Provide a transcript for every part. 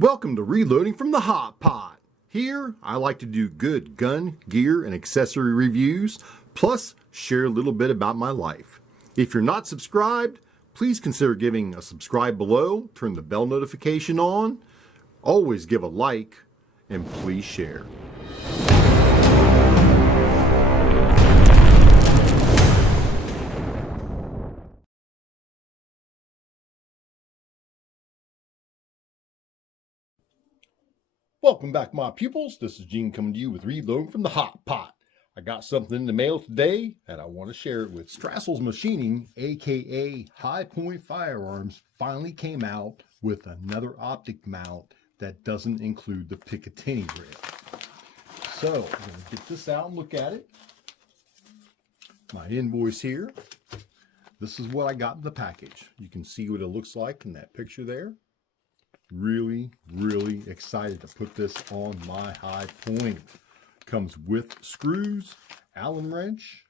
Welcome to Reloading from the Hot Pot. Here, I like to do good gun, gear, and accessory reviews, plus share a little bit about my life. If you're not subscribed, please consider giving a subscribe below, turn the bell notification on, always give a like, and please share. Welcome back, my pupils. This is Gene coming to you with Reloading from the Hot Pot. I got something in the mail today, and I want to share it with Strassel's Machining, aka High Point Firearms, finally came out with another optic mount that doesn't include the Picatinny rail. So I'm going to get this out and look at it. My invoice here. This is what I got in the package. You can see what it looks like in that picture there. Really excited to put this on my High Point. Comes with screws, Allen wrench.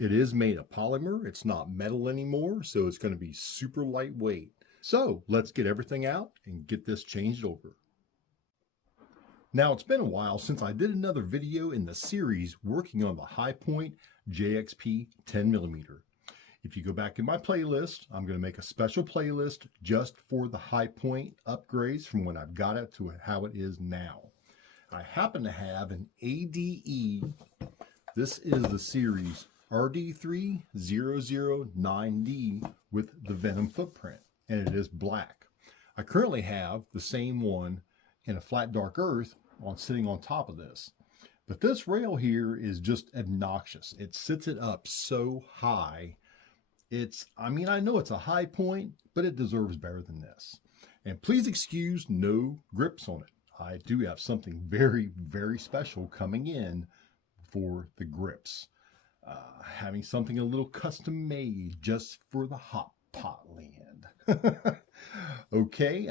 It is made of polymer. It's not metal anymore, so it's going to be super lightweight. So let's get everything out and get this changed over. Now, it's been a while since I did another video in the series working on the High Point JXP 10mm. If you go back in my playlist, I'm going to make a special playlist just for the High Point upgrades from when I've got it to how it is now. I happen to have an ADE. This is the series RD3009D with the Venom footprint, and it is black. I currently have the same one in a flat dark earth sitting on top of this. But this rail here is just obnoxious. It sits it up so high. I know it's a High Point, but it deserves better than this. And please excuse no grips on it. I do have something very special coming in for the grips. Having something a little custom made just for the Hot Pot land. Okay,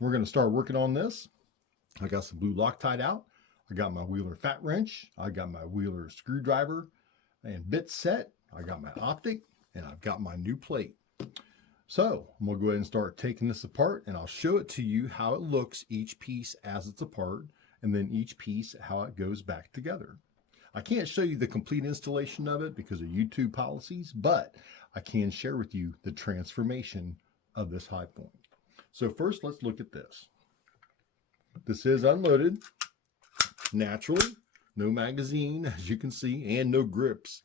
we're going to start working on this. I got some blue Loctite out. I got my Wheeler fat wrench. I got my Wheeler screwdriver and bit set. I got my Optic. And I've got my new plate. So I'm going to go ahead and start taking this apart, and I'll show it to you how it looks, each piece as it's apart, and then each piece how it goes back together. I can't show you the complete installation of it because of YouTube policies, but I can share with you the transformation of this High Point. So first, let's look at this. This is unloaded, naturally, no magazine, as you can see, and no grips.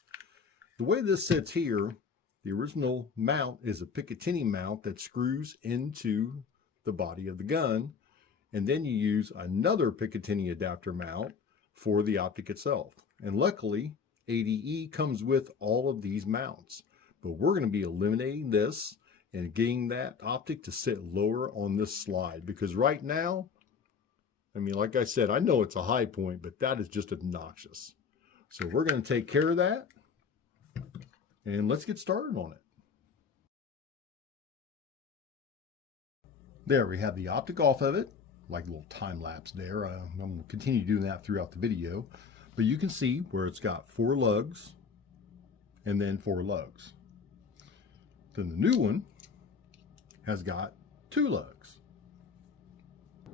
The way this sits here, the original mount is a Picatinny mount that screws into the body of the gun, and then you use another Picatinny adapter mount for the optic itself. And luckily, ADE comes with all of these mounts. But we're going to be eliminating this and getting that optic to sit lower on this slide, because right now, like I said, I know it's a High Point, but that is just obnoxious. So we're going to take care of that. And let's get started on it. There, we have the optic off of it, like a little time lapse there. I'm going to continue doing that throughout the video. But you can see where it's got 4 lugs and then 4 lugs. Then the new one has got 2 lugs.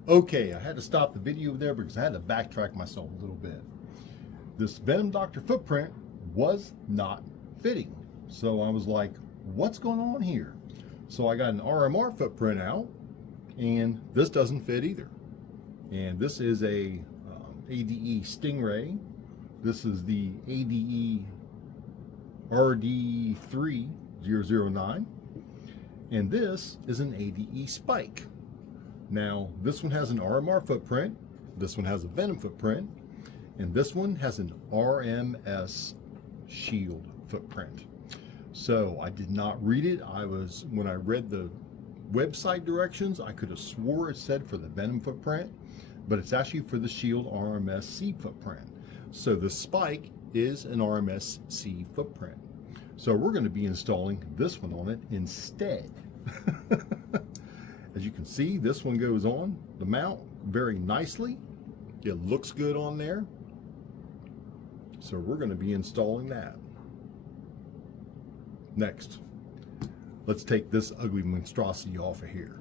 Okay, I had to stop the video there because I had to backtrack myself a little bit. This Venom Doctor footprint was not fitting. So I was like, what's going on here? So I got an RMR footprint out, and this doesn't fit either. And this is a ADE Stingray. This is the ADE RD3009. And this is an ADE Spike. Now, this one has an RMR footprint. This one has a Venom footprint. And this one has an RMS Shield footprint. So I did not read it. When I read the website directions, I could have swore it said for the Venom footprint, but it's actually for the Shield RMSC footprint. So the Spike is an RMSC footprint. So we're going to be installing this one on it instead. As you can see, this one goes on the mount very nicely. It looks good on there. So we're going to be installing that. Next, let's take this ugly monstrosity off of here.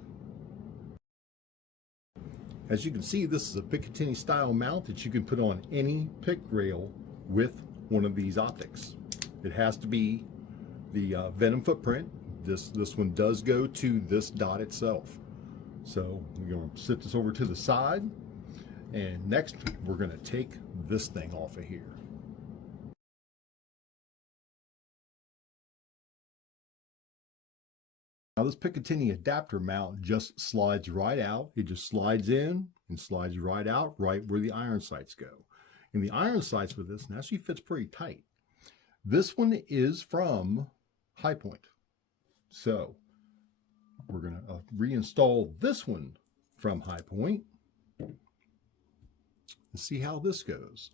As you can see, this is a Picatinny style mount that you can put on any pick rail with one of these optics. It has to be the Venom footprint. This one does go to this dot itself. So we're going to set this over to the side, and next we're going to take this thing off of here. Now this Picatinny adapter mount just slides right out. It just slides in and slides right out, right where the iron sights go. And the iron sights for this actually fits pretty tight. This one is from High Point. So we're going to reinstall this one from High Point and see how this goes.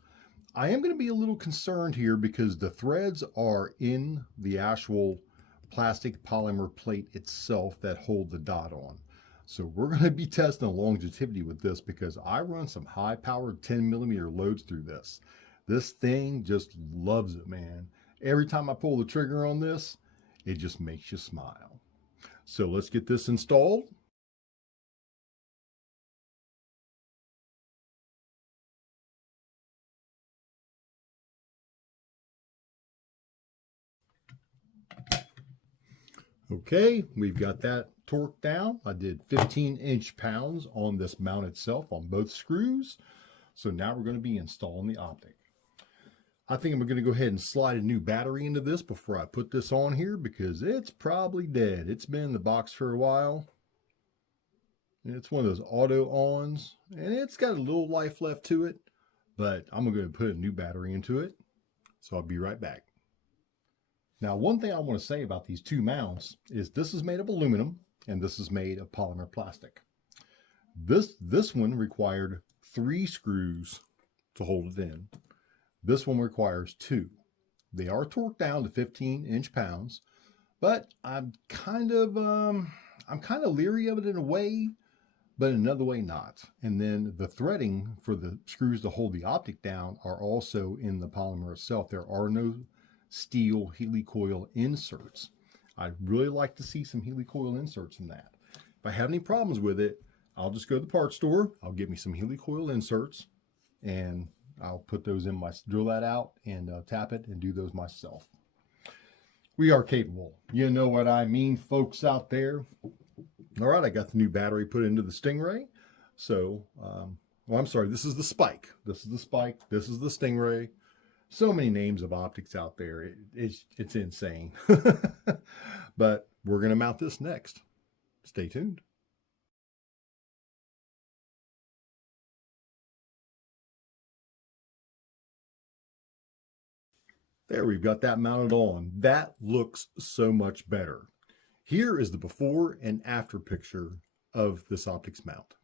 I am going to be a little concerned here because the threads are in the actual plastic polymer plate itself that hold the dot on. So we're going to be testing the longevity with this because I run some high powered 10mm loads through this. This thing just loves it, man. Every time I pull the trigger on this, it just makes you smile. So let's get this installed. Okay, we've got that torqued down. I did 15 inch-pounds on this mount itself on both screws. So now we're going to be installing the optic. I think I'm going to go ahead and slide a new battery into this before I put this on here because it's probably dead. It's been in the box for a while. And it's one of those auto ons, and it's got a little life left to it, but I'm going to put a new battery into it. So I'll be right back. Now, one thing I want to say about these two mounts is this is made of aluminum and this is made of polymer plastic. This one required 3 screws to hold it in. This one requires 2. They are torqued down to 15 inch-pounds, but I'm kind of leery of it in a way, but in another way not. And then the threading for the screws to hold the optic down are also in the polymer itself. There are no steel helicoil inserts. I'd really like to see some helicoil inserts in that. If I have any problems with it, I'll just go to the parts store. I'll get me some helicoil inserts and I'll put those in drill that out and tap it and do those myself. We are capable. You know what I mean, folks out there. All right, I got the new battery put into the Stingray. So, well, I'm sorry, this is the Spike. This is the Spike. This is the Stingray. So many names of optics out there. It's insane. But we're going to mount this next. Stay tuned. There, we've got that mounted on. That looks so much better. Here is the before and after picture of this optics mount.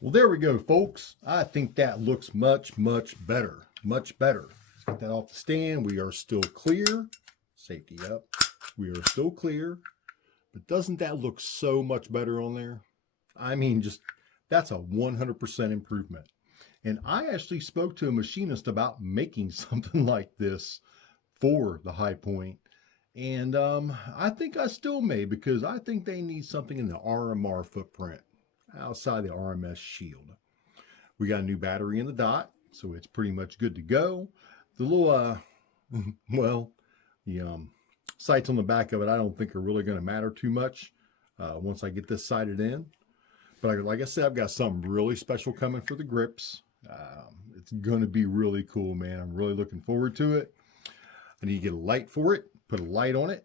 Well, there we go, folks. I think that looks much, much better. Much better. Let's get that off the stand. We are still clear. Safety up. We are still clear. But doesn't that look so much better on there? I mean, just that's a 100% improvement. And I actually spoke to a machinist about making something like this for the High Point. And I think I still may, because I think they need something in the RMR footprint outside the RMS shield. We got a new battery in the dot, so it's pretty much good to go. The little, well, the sights on the back of it, I don't think are really going to matter too much once I get this sighted in. But like I said, I've got something really special coming for the grips. It's going to be really cool, man. I'm really looking forward to it. I need to get a light for it, put a light on it,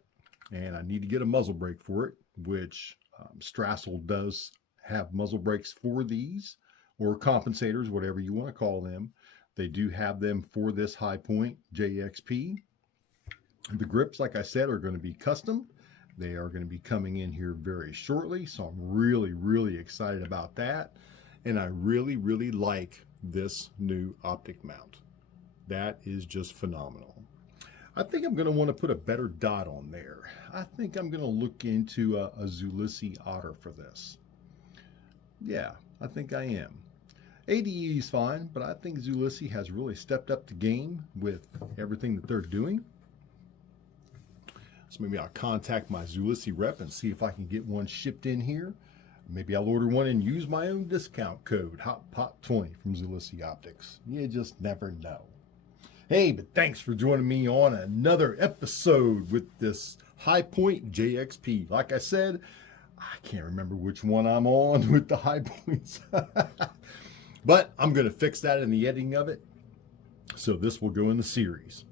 and I need to get a muzzle brake for it, which Strassel does have muzzle brakes for these, or compensators, whatever you want to call them. They do have them for this High Point JXP. The grips, like I said, are going to be custom. They are going to be coming in here very shortly, so I'm really, really excited about that. And I really, really like this new optic mount. That is just phenomenal. I think I'm going to want to put a better dot on there. I think I'm going to look into a Zulisi Otter for this. Yeah, I think I am. ADE is fine, but I think Zulisi has really stepped up the game with everything that they're doing. So maybe I'll contact my Zulissi rep and see if I can get one shipped in here. Maybe I'll order one and use my own discount code, HOTPOT20 from Zulissi Optics. You just never know. Hey, but thanks for joining me on another episode with this High Point JXP. Like I said, I can't remember which one I'm on with the high points. But I'm going to fix that in the editing of it. So this will go in the series.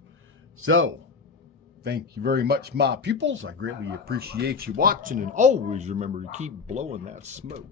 So, thank you very much, my pupils. I greatly appreciate you watching, and always remember to keep blowing that smoke.